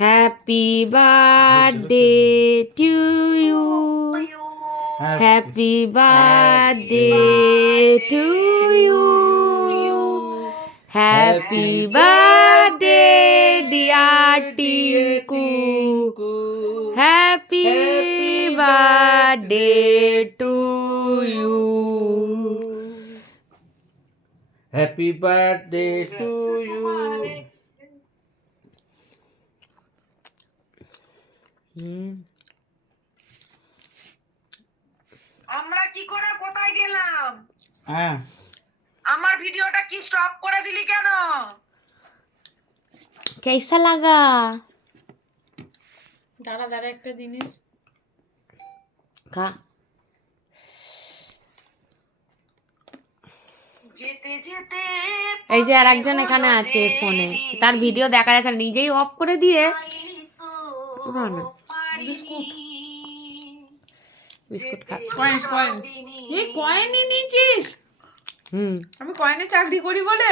Happy birthday to you, happy birthday to you, happy birthday dear Tinku, happy birthday to you. Happy birthday to you. আমরা কি করে কোথায় গেলাম? হ্যাঁ, আমার ভিডিওটা কি স্টপ করে দিলি কেন? कैसा लगा? দাঁড়া দাঁড়া একটা জিনিস खा। যেতে যেতে এই যে আর একজন এখানে আছে ফোনে, তার ভিডিও দেখা যাচ্ছে না, নিজেই অফ করে দিয়ে বুঝো না। বিস্কুট খা। কয়েন কয়েন এই কয়েনই নিয়েছিস? হুম, আমি কয়েনে চাকরি করি বলে